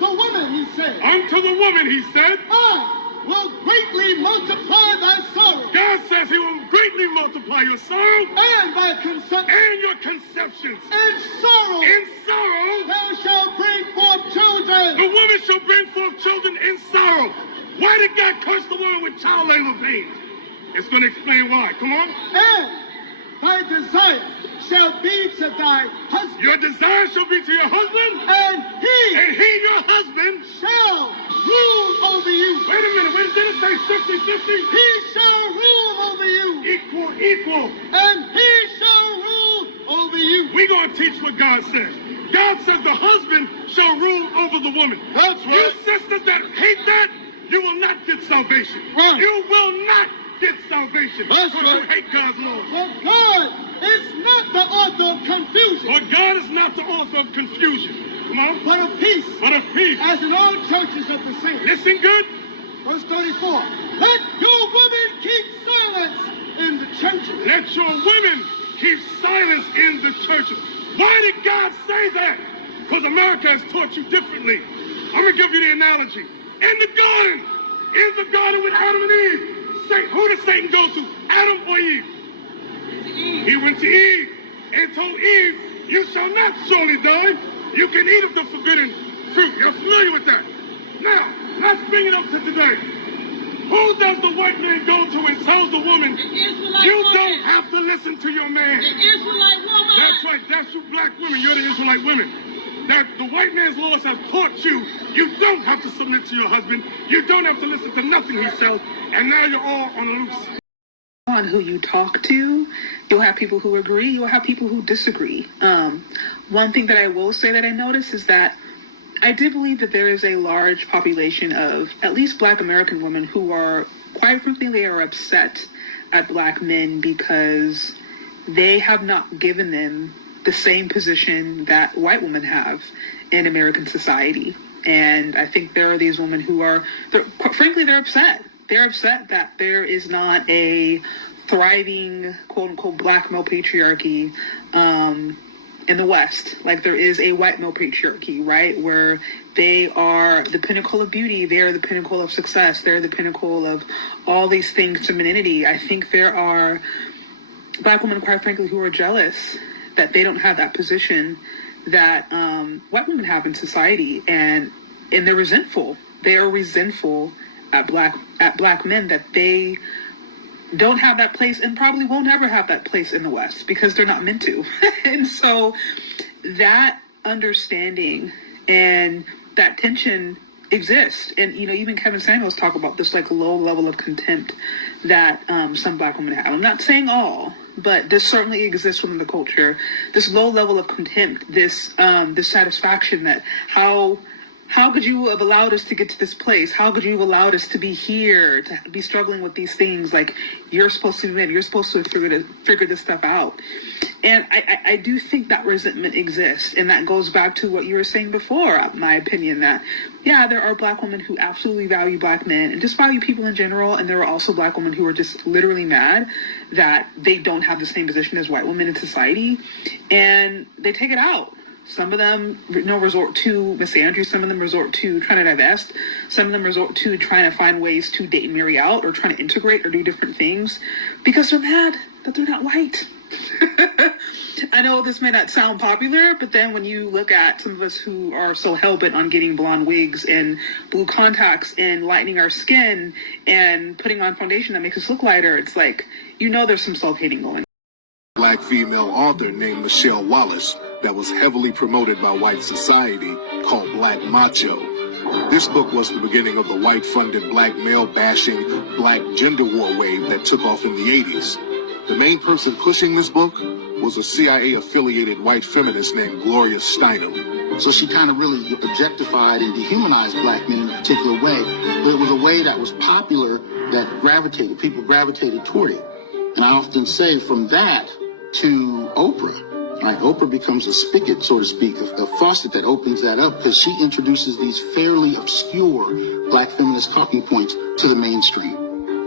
the woman, he said. Unto the woman, he said. I will greatly multiply thy sorrow. God says he will greatly multiply your sorrow. And thy conception. And your conceptions. In sorrow. In sorrow. Thou shalt bring forth children. The woman shall bring forth children in sorrow. Why did God curse the woman with child labor pains? It's going to explain why. Come on. And thy desire shall be to thy husband. Your desire shall be to your husband. And he, your husband, shall rule over you. Wait a minute. Did it say 50-50? He shall rule over you. Equal. And he shall rule over you. We're going to teach what God says. God says the husband shall rule over the woman. That's right. You sisters that hate that, you will not get salvation. Right. You will not get salvation. That's because right. you hate God's laws. But God is not the author of confusion. But God is not the author of confusion. Come on. But of peace. As in all churches of the saints. Listen good. Verse 34. Let your women keep silence in the churches. Let your women keep silence in the churches. Why did God say that? Because America has taught you differently. I'm going to give you the analogy. In the garden with Adam and Eve, who did Satan go to? Adam or Eve? He went to Eve and told Eve, you shall not surely die. You can eat of the forbidden fruit. You're familiar with that. Now, let's bring it up to today. Who does the white man go to and tells the woman, you don't have to listen to your man? The Israelite woman. That's right. That's you black women. You're the Israelite women. That the white man's laws have taught you, you don't have to submit to your husband. You don't have to listen to nothing he says. And now you're all on the loose. On who you talk to, you'll have people who agree, you'll have people who disagree. One thing that I will say that I noticed is that I do believe that there is a large population of at least Black American women who are, quite frequently, are upset at Black men because they have not given them the same position that white women have in American society. And I think there are these women who are, frankly, they're upset. They're upset that there is not a thriving, quote unquote, Black male patriarchy in the West, like there is a white male patriarchy, right? Where they are the pinnacle of beauty, they're the pinnacle of success, they're the pinnacle of all these things to femininity. I think there are Black women, quite frankly, who are jealous that they don't have that position that white women have in society, and they're resentful. They are resentful at black men that they don't have that place and probably won't ever have that place in the West because they're not meant to. And so that understanding and that tension exists. And, you know, even Kevin Samuels talk about this like low level of contempt that some Black women have. I'm not saying all, but this certainly exists within the culture. This low level of contempt, this dissatisfaction that how could you have allowed us to get to this place? How could you have allowed us to be here, to be struggling with these things? Like, you're supposed to be men, you're supposed to figure this stuff out. And I do think that resentment exists. And that goes back to what you were saying before, my opinion, that, yeah, there are Black women who absolutely value Black men and just value people in general. And there are also Black women who are just literally mad that they don't have the same position as white women in society. And they take it out. Some of them, resort to misandry. Some of them resort to trying to divest. Some of them resort to trying to find ways to date and marry out, or trying to integrate or do different things because they're mad that they're not white. I know this may not sound popular, but then when you look at some of us who are so hell-bent on getting blonde wigs and blue contacts and lightening our skin and putting on foundation that makes us look lighter, it's like, there's some self-hating going on. Black female author named Michelle Wallace that was heavily promoted by white society called Black Macho. This book was the beginning of the white-funded Black male-bashing Black gender war wave that took off in the 80s. The main person pushing this book was a CIA-affiliated white feminist named Gloria Steinem. So she kind of really objectified and dehumanized Black men in a particular way, but it was a way that was popular that people gravitated toward it. And I often say from that to Oprah, right? Oprah becomes a spigot, so to speak, a faucet that opens that up because she introduces these fairly obscure Black feminist talking points to the mainstream.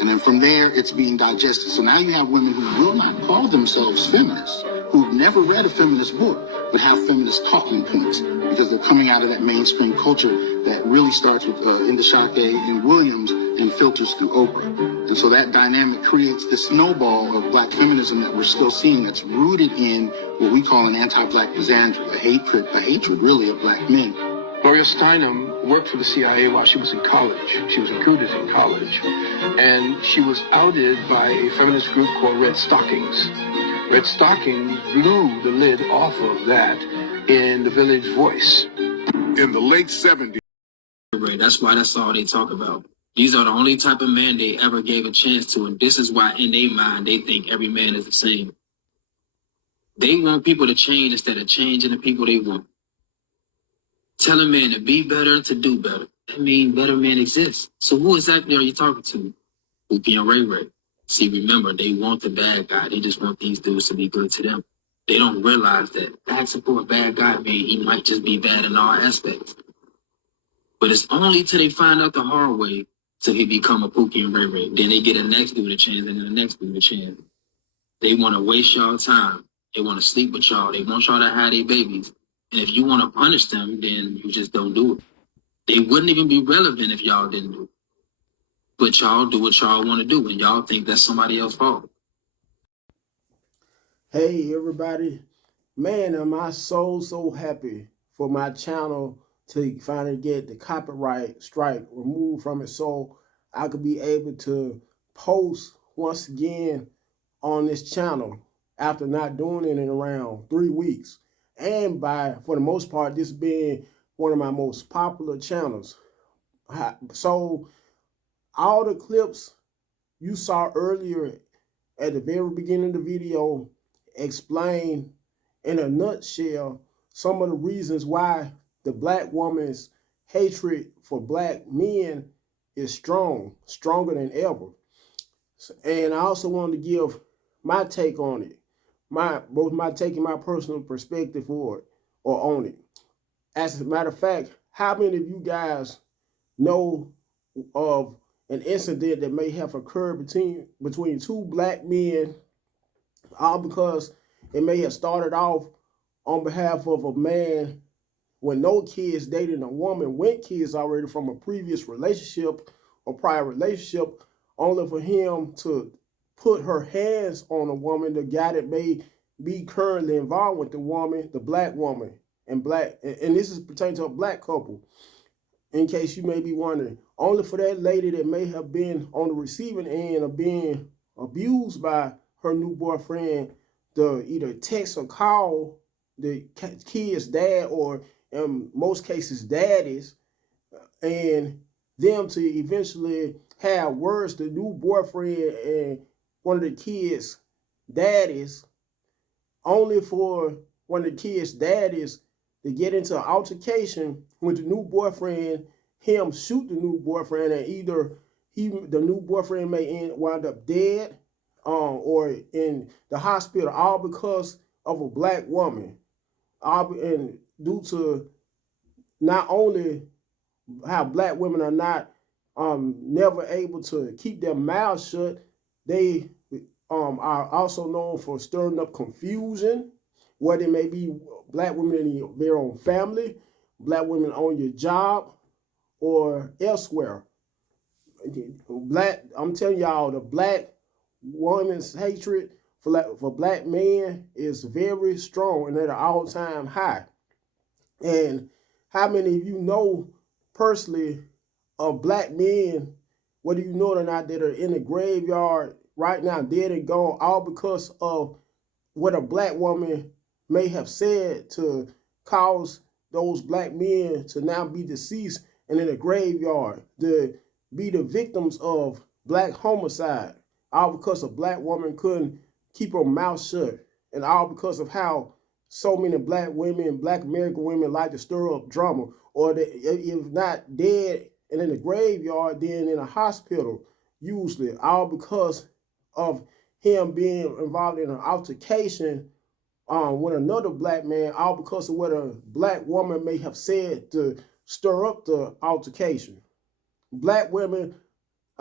And then from there, it's being digested. So now you have women who will not call themselves feminists, who've never read a feminist book but have feminist talking points because they're coming out of that mainstream culture that really starts with Indashake and Williams and filters through Oprah. And so that dynamic creates this snowball of black feminism that we're still seeing that's rooted in what we call an anti-black misandry, a hatred really of black men. Gloria Steinem worked for the CIA while she was in college. She was recruited in college. And she was outed by a feminist group called Red Stockings. Red Stockings blew the lid off of that in The Village Voice. In the late 70s, that's why that's all they talk about. These are the only type of man they ever gave a chance to, and this is why in their mind they think every man is the same. They want people to change instead of changing the people they want. Tell a man to be better, to do better. That means better men exist. So who exactly are you talking to? Whoopi and Ray Ray. See, remember, they want the bad guy. They just want these dudes to be good to them. They don't realize that asking for a bad guy means he might just be bad in all aspects. But it's only till they find out the hard way till he become a Pookie and Ray Ray. Then they get a next dude a chance and then the next dude a chance. They want to waste y'all time. They want to sleep with y'all. They want y'all to have their babies. And if you want to punish them, then you just don't do it. They wouldn't even be relevant if y'all didn't do it. But y'all do what y'all want to do, and y'all think that's somebody else's fault. Hey everybody, man, am I so happy for my channel to finally get the copyright strike removed from it so I could be able to post once again on this channel after not doing it in around 3 weeks. And for the most part, this being one of my most popular channels. So all the clips you saw earlier at the very beginning of the video explain in a nutshell some of the reasons why the black woman's hatred for black men is stronger than ever. And I also wanted to give my take on it, both my take and my personal perspective for it or on it. As a matter of fact, how many of you guys know of an incident that may have occurred between two black men, all because it may have started off on behalf of a man with no kids dating a woman with kids already from a previous relationship or prior relationship, only for him to put her hands on a woman, the guy that may be currently involved with the woman, the black woman, and this is pertaining to a black couple, in case you may be wondering, only for that lady that may have been on the receiving end of being abused by her new boyfriend to either text or call the kid's dad, or in most cases daddies, and them to eventually have words to new boyfriend and one of the kids' daddies, only for one of the kids' daddies to get into an altercation with the new boyfriend, him shoot the new boyfriend, and either the new boyfriend may wind up dead or in the hospital, all because of a black woman. And due to not only how black women are not never able to keep their mouths shut, they are also known for stirring up confusion, whether it may be black women in their own family, black women on your job, or elsewhere. I'm telling y'all, the black woman's hatred for black men is very strong and at an all-time high. And how many of you know personally of black men, whether you know it or not, that are in the graveyard right now, dead and gone, all because of what a black woman may have said to cause those black men to now be deceased and in a graveyard, to be the victims of black homicide, all because a black woman couldn't keep her mouth shut, and all because of how so many black women, black American women, like to stir up drama, or that if not dead and in the graveyard, then in a hospital, usually, all because of him being involved in an altercation with another black man, all because of what a black woman may have said to stir up the altercation. Black women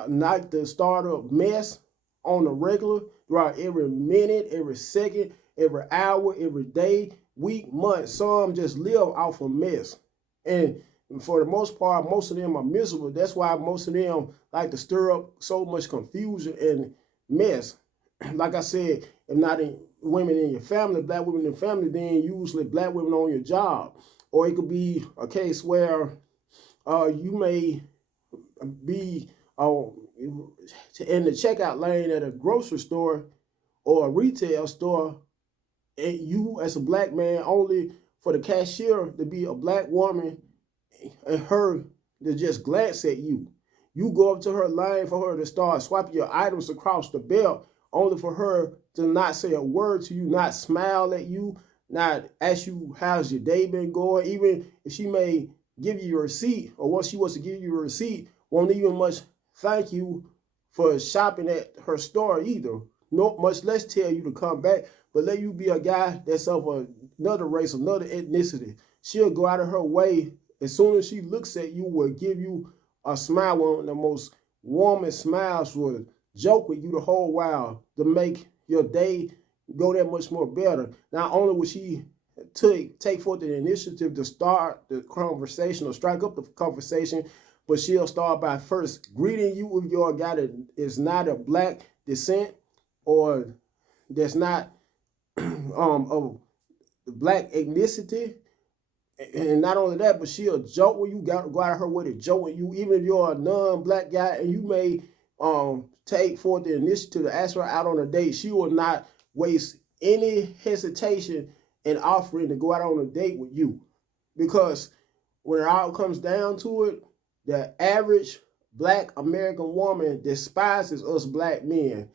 like to start a mess on the regular throughout every minute, every second, every hour, every day, week, month. Some just live off of mess. And for the most part, most of them are miserable. That's why most of them like to stir up so much confusion and mess. Like I said, if not women in your family, black women in your family, then usually black women on your job. Or it could be a case where you may be in the checkout lane at a grocery store or a retail store, and you as a black man, only for the cashier to be a black woman and her to just glance at you. You go up to her line for her to start swiping your items across the belt, only for her to not say a word to you, not smile at you, not ask you how's your day been going. Even if she may give you your receipt, or once she was to give you a receipt, won't even much thank you for shopping at her store either. No, much less tell you to come back, but let you be a guy that's of another race, another ethnicity. She'll go out of her way as soon as she looks at you, will give you a smile, one of the most warmest smiles, will joke with you the whole while to make your day go that much more better. Not only will she take forth the initiative to start the conversation or strike up the conversation, but she'll start by first greeting you if you're a guy that is not of black descent or that's not of black ethnicity. And not only that, but she'll joke when you go out of her way to joke with you, even if you're a non-black guy and you may take forth the initiative to ask her out on a date. She will not waste any hesitation in offering to go out on a date with you. Because when it all comes down to it, the average black American woman despises us black men,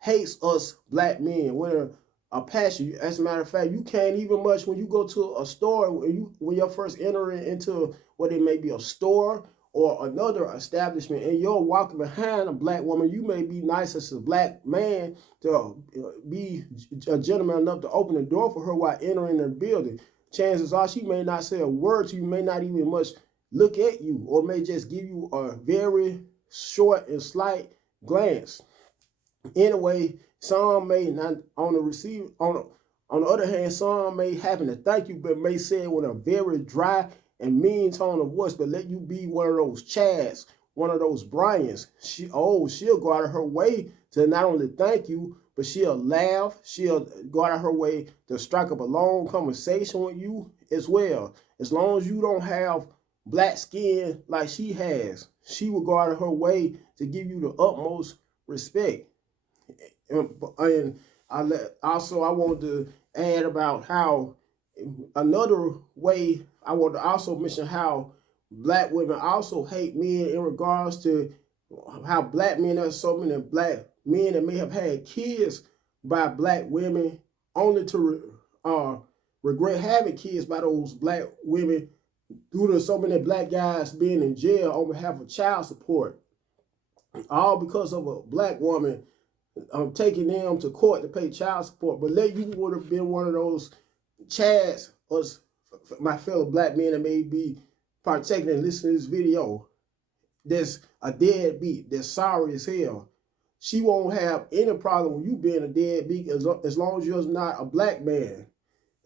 hates us black men. When a passion, as a matter of fact, you can't even much when you go to a store, when you're first entering into what it may be a store or another establishment, and you're walking behind a black woman, you may be nice as a black man to be a gentleman enough to open the door for her while entering the building. Chances are she may not say a word to you, may not even much look at you, or may just give you a very short and slight glance. Anyway, some may not on the other hand, some may happen to thank you, but may say it with a very dry and mean tone of voice, but let you be one of those Chads, one of those Bryans. She'll go out of her way to not only thank you, but she'll laugh. She'll go out of her way to strike up a long conversation with you as well. As long as you don't have black skin like she has, she will go out of her way to give you the utmost respect. And I want to add about how another way I want to also mention how black women also hate men in regards to how black men, there's so many black men that may have had kids by black women only to regret having kids by those black women due to so many black guys being in jail on behalf of child support. All because of a black woman taking them to court to pay child support. But let you would have been one of those Chads, us, my fellow black men that may be partaking and listening to this video, that's a deadbeat, that's sorry as hell. She won't have any problem with you being a deadbeat as long as you're not a black man.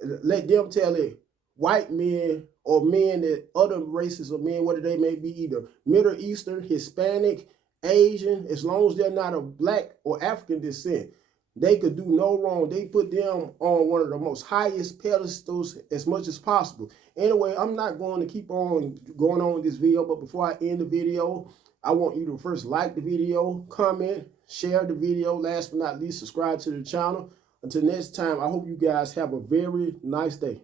Let them tell it. White men or men that other races of men, whether they may be either Middle Eastern, Hispanic, Asian, as long as they're not of black or African descent, they could do no wrong. They put them on one of the most highest pedestals as much as possible. Anyway, I'm not going to keep on going on with this video, but before I end the video, I want you to first like the video, comment, share the video, last but not least, subscribe to the channel. Until next time, I hope you guys have a very nice day.